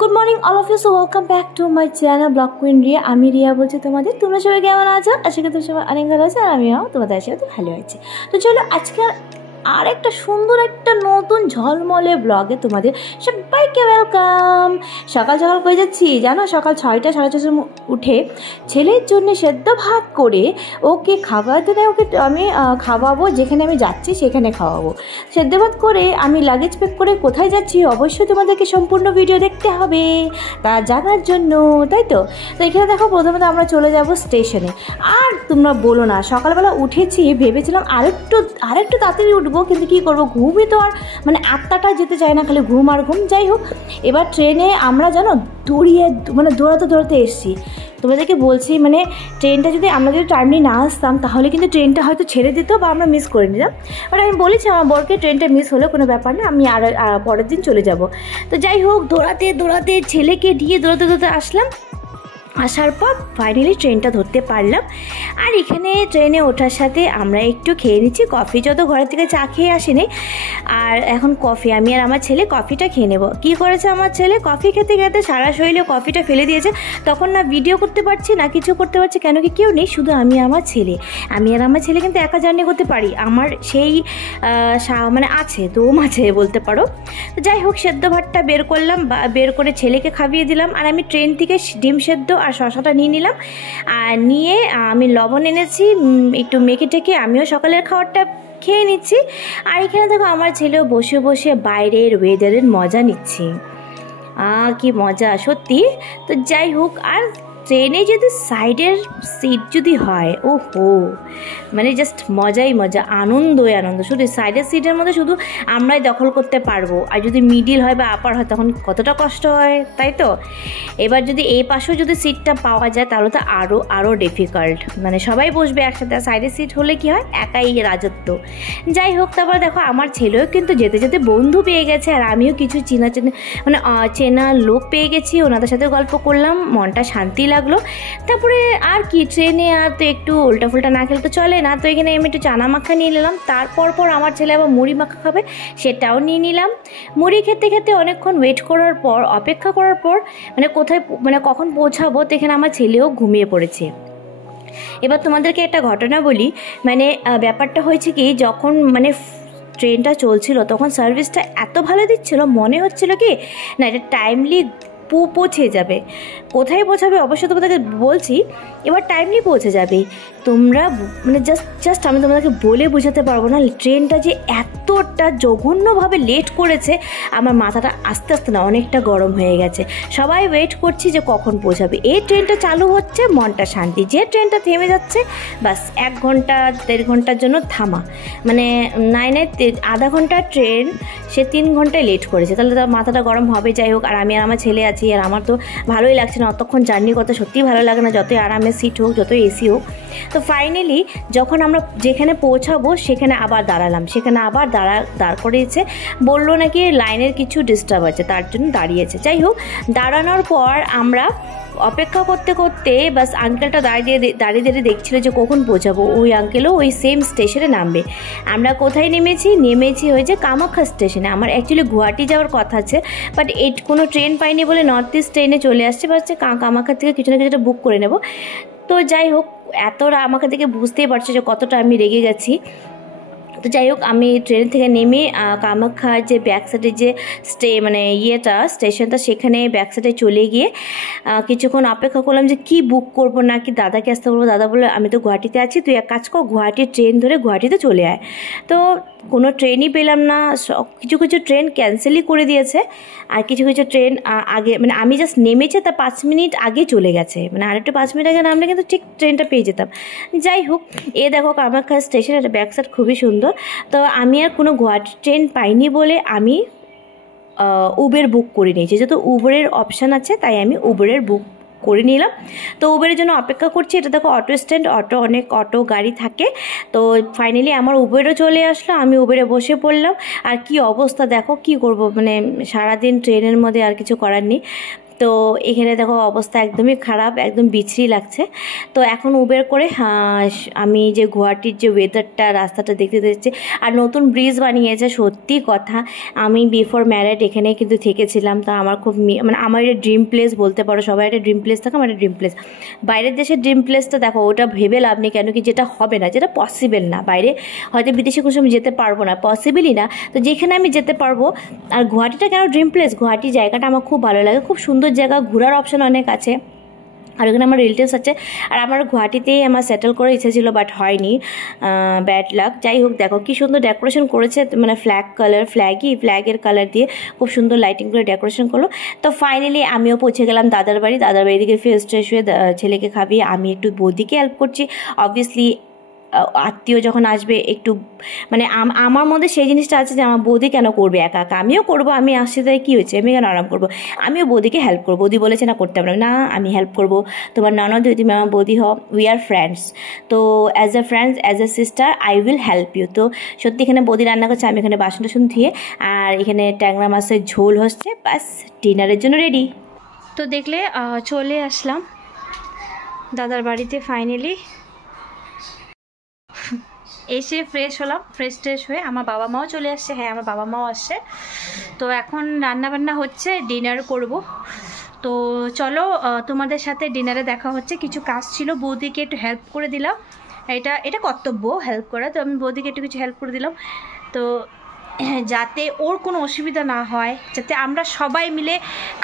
Good morning all of you, so welcome back to my channel blog queen Riya. আমি রিয়া বলছি তোমাদের। তোমরা সবাই কেমন আছো? আশা করি তোমরা সবাই অনেক ভালো আছো, আর আমিও তোমাদের আশীর্বাদে ভালো আছি। তো চলো আজকে আর একটা সুন্দর একটা নতুন ঝলমলে ব্লগে তোমাদের সবাইকে ওয়েলকাম। সকাল সকাল করে যাচ্ছি জানো, সকাল 6টা 6:30 উঠে ছেলের জন্য সেদ্ধ ভাত করে ওকে খাওয়াতে নেই, ওকে আমি খাওয়াবো, যেখানে আমি যাচ্ছি সেখানে খাওয়াবো। সেদ্ধ ভাত করে আমি লাগেজ প্যাক করে কোথায় যাচ্ছি অবশ্যই তোমাদেরকে সম্পূর্ণ ভিডিও দেখতে হবে তা জানার জন্য, তাই তো। তো এখানে দেখো প্রথমত আমরা চলে যাব স্টেশনে। আর তোমরা বলো না, সকালবেলা উঠেছি ভেবেছিলাম আরেকটু তাড়াতাড়ি উঠবো, কিন্তু কী করবো, ঘুমই তো আর মানে 8টাটা যেতে চায় না, খালি ঘুম আর ঘুম। যাই হোক, এবার ট্রেনে আমরা জানো দৌড়াতে এসেছি। তোমাদেরকে বলছি মানে ট্রেনটা যদি আমরা যদি টাইমলি না আসতাম তাহলে কিন্তু ট্রেনটা হয়তো ছেড়ে দিত বা আমরা মিস করে নিতাম। বাট আমি বলেছি আমার বরকে ট্রেনটা মিস হলে কোনো ব্যাপার না, আমি আর পরের দিন চলে যাব। তো যাই হোক, দৌড়াতে ছেলেকে দিয়ে দৌড়াতে আসলাম। আসার পর ফাইনালি ট্রেনটা ধরতে পারলাম। আর এখানে ট্রেনে ওঠার সাথে আমরা একটু খেয়ে নিচ্ছি কফি, যত ঘরের থেকে চা খেয়ে আসেনি। আর এখন কফি, আমি আর আমার ছেলে কফিটা খেয়ে নেব। কী করেছে আমার ছেলে, কফি খেতে খেতে সারা শরীরে কফিটা ফেলে দিয়েছে। তখন না ভিডিও করতে পারছি না কিছু করতে পারছি, কেন কি কেউ নেই, শুধু আমি আর আমার ছেলে কিন্তু একা জার্নি করতে পারি, আমার সেই মানে আছে দম আছে বলতে পারো। তো যাই হোক, সেদ্ধ ভাতটা বের করলাম, বের করে ছেলেকে খাইয়ে দিলাম। আর আমি ট্রেন থেকে ডিম সেদ্ধ আর শশাটা নিয়ে নিলাম। আর নিয়ে আমি লবণ এনেছি, একটু মেখে টেকে আমিও সকালের খাবারটা খেয়ে নিচ্ছি। আর এখানে দেখো আমার ছেলেও বসে বসে বাইরের ওয়েদারের মজা নিচ্ছি। কি মজা সত্যি। তো যাই হোক, আর ট্রেনে যদি সাইডের সিট যদি হয়, ওহো মানে জাস্ট মজাই মজা, আনন্দই আনন্দ। শুধু সাইডের সিটের মধ্যে শুধু আমরাই দখল করতে পারবো, আর যদি মিডিল হয় বা আপার হয় তখন কতটা কষ্ট হয়, তাই তো। এবার যদি এই পাশেও যদি সিটটা পাওয়া যায় তাহলে তো আরও ডিফিকাল্ট, মানে সবাই বসবে একসাথে। সাইডের সিট হলে কি হয়, একাই রাজত্ব। যাই হোক, তারপর দেখো আমার ছেলেও কিন্তু যেতে যেতে বন্ধু পেয়ে গেছে, আর আমিও কিছু চেনা লোক পেয়ে গেছি, ওনাদের সাথে গল্প করলাম, মনটা শান্তি লাগলো। তারপরে আর কি, ট্রেনে আর তো একটু উল্টাফুল্টা না খেলে তো চলে না। তো এখানে আমি একটু চানা মাখা নিয়ে নিলাম। তারপর আমার ছেলে আবার মুড়ি মাখা খাবে, সেটাও নিয়ে নিলাম। মুড়ি খেতে খেতে অনেকক্ষণ অপেক্ষা করার পর মানে কখন পৌঁছাবো, তো এখানে আমার ছেলেও ঘুমিয়ে পড়েছে। এবার তোমাদেরকে একটা ঘটনা বলি, মানে ব্যাপারটা হয়েছে কি, যখন মানে ট্রেনটা চলছিল তখন সার্ভিসটা এত ভালো দিচ্ছিল, মনে হচ্ছিল কি না এটা টাইমলি পৌঁছে যাবে। কোথায় পৌঁছাবে অবশ্যই তোমাদেরকে বলছি, এবার টাইমলি পৌঁছে যাবে। তোমরা মানে জাস্ট আমি তোমাদেরকে বলে বোঝাতে পারবো না, ট্রেনটা যে এতটা জঘন্যভাবে লেট করেছে, আমার মাথাটা আস্তে আস্তে না অনেকটা গরম হয়ে গেছে। সবাই ওয়েট করছি যে কখন পৌঁছাবে। এই ট্রেনটা চালু হচ্ছে, মনটা শান্তি। যে ট্রেনটা থেমে যাচ্ছে বাস 1 ঘন্টা 1.5 ঘন্টার জন্য থামা, মানে নাই আধা ঘন্টার ট্রেন সে 3 ঘন্টায় লেট করেছে, তাহলে তার মাথাটা গরম হবে। যাই হোক, আর আমি আর আমার ছেলে আছি, আর আমার তো ভালোই লাগছে না অতক্ষণ জার্নি করতে, সত্যিই ভালো লাগে না, যতই আরামের সিট হোক, যতই এসি হোক। তো ফাইনালি যখন আমরা যেখানে পৌঁছাবো সেখানে আবার দাঁড়ালাম, সেখানে আবার দাঁড় করিয়েছে, বললো নাকি লাইনের কিছু ডিস্টার্ব আছে তার জন্য দাঁড়িয়েছে। যাই হোক, দাঁড়ানোর পর আমরা অপেক্ষা করতে করতে বাস আঙ্কেলটা দাঁড়িয়ে দেখছিল যে কখন পৌঁছাবো। ওই আঙ্কেলও ওই সেম স্টেশনে নামবে। আমরা কোথায় নেমেছি হয়েছে কামাখ্যা স্টেশনে। আমার অ্যাকচুয়ালি গুয়াহাটি যাওয়ার কথা আছে, বাট কোনো ট্রেন পাইনি বলে নর্থ ইস্ট ট্রেনে চলে আসছে। ভাবছে কামাখ্যা থেকে কিছু না কিছুটা বুক করে নেব। তো যাই হোক, এতটা আমাকে দেখে বুঝতেই পারছো যে কতটা আমি রেগে গেছি। তো যাই হোক, আমি ট্রেন থেকে নেমে কামাখ্যার যে ব্যাক সাইডে যে স্টেশনটা, সেখানে ব্যাক সাইডে চলে গিয়ে কিছুক্ষণ অপেক্ষা করলাম যে কি বুক করব না কি দাদাকে আসতে বলবো। দাদা বললো আমি তো গুয়াহাটিতে আছি, তুই এক কাজ কর, গুয়াহাটির ট্রেন ধরে গুয়াহাটিতে চলে আয়। তো কোনো ট্রেনই পেলাম না, কিছু ট্রেন ক্যান্সেলই করে দিয়েছে, আর কিছু ট্রেন আগে মানে আমি জাস্ট নেমেছে তার 5 মিনিট আগে চলে গেছে, মানে আরেকটু 5 মিনিট আগে নামলে কিন্তু ঠিক ট্রেনটা পেয়ে যেতাম। যাই হোক, দেখো কামাখ্যা স্টেশন, একটা ব্যাক সাইড খুবই সুন্দর। তো আমি আর কোনো গুয়াহাটি ট্রেন পাইনি বলে আমি উবের বুক করে নিয়েছি, যেহেতু উবেরের অপশান আছে তাই আমি উবেরের বুক করে নিলাম। তো উবেরের জন্য অপেক্ষা করছি। এটা দেখো অটো স্ট্যান্ড, অনেক অটো গাড়ি থাকে। তো ফাইনালি আমার উবেরও চলে আসলো, আমি উবেরে বসে পড়লাম। আর কি অবস্থা দেখো, কি করব, মানে সারাদিন ট্রেনের মধ্যে আর কিছু করার নেই। তো এখানে দেখো অবস্থা একদমই খারাপ, একদম বিচ্ছিরি লাগছে। তো এখন উবের করে আমি যে গুয়াহাটির যে ওয়েদারটা, রাস্তাটা দেখতে যাচ্ছি। আর নতুন ব্রিজ বানিয়েছে, সত্যি কথা। আমি বিফোর ম্যারেড এখানে কিন্তু থেকেছিলাম, তা আমার খুব মানে আমার একটা ড্রিম প্লেস বলতে পারো। সবাই একটা ড্রিম প্লেস থাকে, আমার একটা ড্রিম প্লেস। বাইরের দেশের ড্রিম প্লেসটা দেখো, ওটা ভেবে লাভ নেই, কেন কি যেটা হবে না, যেটা পসিবল না। বাইরে হয়তো বিদেশে কোনো আমি যেতে পারবো না, পসিবলই না। তো যেখানে আমি যেতে পারবো। আর গুয়াহাটিটা কেন ড্রিম প্লেস, গুয়াহাটি জায়গাটা আমার খুব ভালো লাগে, খুব সুন্দর জায়গা, ঘোরার অপশন অনেক আছে। আর ওখানে আমার রিলেটিভস আছে। আর আমার গুয়াহাটিতেই আমার সেটেল করার ইচ্ছা ছিল, বাট হয়নি, ব্যাড লাক। যাই হোক, দেখো কি সুন্দর ডেকোরেশন করেছে, মানে ফ্ল্যাগের কালার দিয়ে খুব সুন্দর লাইটিং করে ডেকোরেশন করলো। তো ফাইনালি আমিও পৌঁছে গেলাম দাদার বাড়ি থেকে ফ্রেশ ট্রেশ হয়ে ছেলেকে খাবিয়ে আমি একটু বৌদিকে হেল্প করছি। অবভিয়াসলি আত্মীয় যখন আসবে একটু মানে আমার মধ্যে সেই জিনিসটা আছে যে আমার বৌদি কেন করবে একা একা, আমিও করবো। আমি আসছি তাই কী হয়েছে, আমি কেন আরাম করবো, আমিও বৌদিকে হেল্প করবো। বৌদি বলেছে না করতে পারবে না, আমি হেল্প করবো, তোমার ননদ হই, তুমি আমার বৌদি হও, উই আর ফ্রেন্ডস। তো as a friends, as a sister, I will help you. তো সত্যি এখানে বৌদি রান্না করছে, আমি এখানে বাসন টাসন ধুয়ে, আর এখানে ট্যাংরা মাছের ঝোল হচ্ছে, ব্যাস ডিনারের জন্য রেডি। তো দেখলে চলে আসলাম দাদার বাড়িতে ফাইনালি। এসে ফ্রেশ হলাম, ফ্রেশ ট্রেশ হয়ে আমার বাবা মাও চলে আসছে। হ্যাঁ, আমার বাবা মাও আসছে। তো এখন রান্নাবান্না হচ্ছে, ডিনার করব। তো চলো তোমাদের সাথে ডিনারে দেখা হচ্ছে। কিছু কাজ ছিল, বৌদিকে একটু হেল্প করে দিলাম, এটা কর্তব্য হেল্প করা। তো আমি বৌদিকে একটু কিছু হেল্প করে দিলাম, তো যাতে ওর কোনো অসুবিধা না হয়, যাতে আমরা সবাই মিলে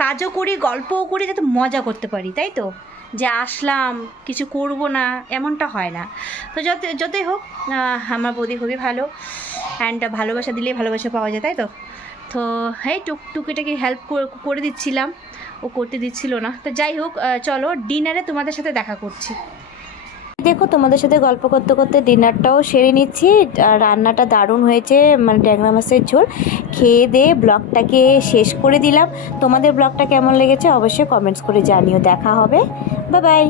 কাজও করি, গল্পও করি, যাতে মজা করতে পারি, তাই তো। যে আসলাম কিছু করব না, এমনটা হয় না। তো যতই হোক, আমার বৌদি খুবই ভালো, অ্যান্ড ভালোবাসা দিলেই ভালোবাসা পাওয়া যায়, তাই তো। তো এই টুকিটাকি হেল্প করে দিচ্ছিলাম, ও করতে দিচ্ছিল না। তো যাই হোক, চলো ডিনারে তোমাদের সাথে দেখা করছি। দেখো, তোমাদের সাথে গল্প করতে করতে ডিনারটাও সেরে নিচ্ছি। রান্নাটা দারুণ হয়েছে, মানে ট্যাংরা মাছের ঝোল। খেয়ে দিয়ে ব্লগটাকে শেষ করে দিলাম। তোমাদের ব্লগটা কেমন লেগেছে অবশ্যই কমেন্টস করে জানিও। দেখা হবে, বাই বাই।